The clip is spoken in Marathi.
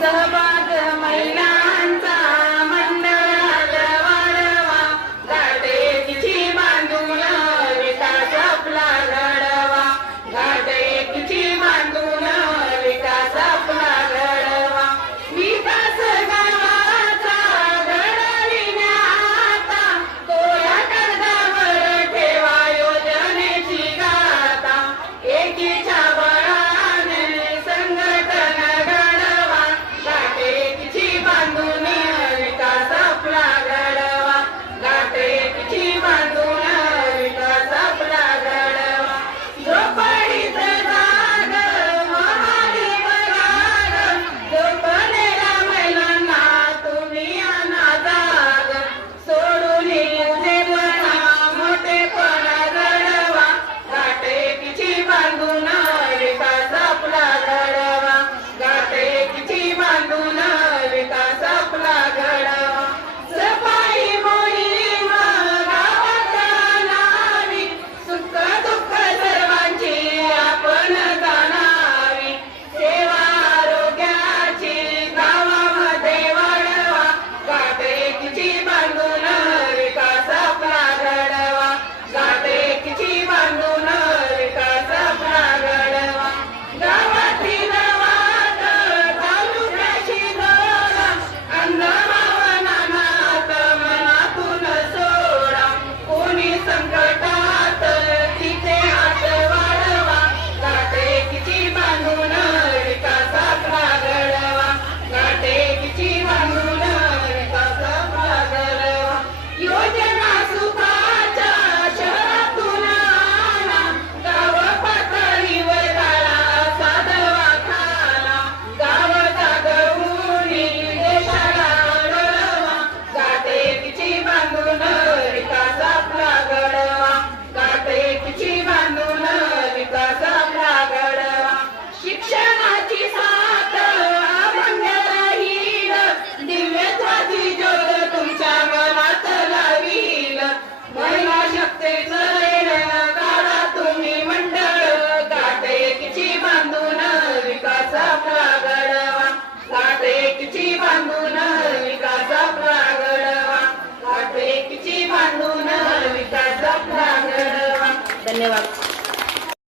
सहभाग महिला ધન્યવાદ.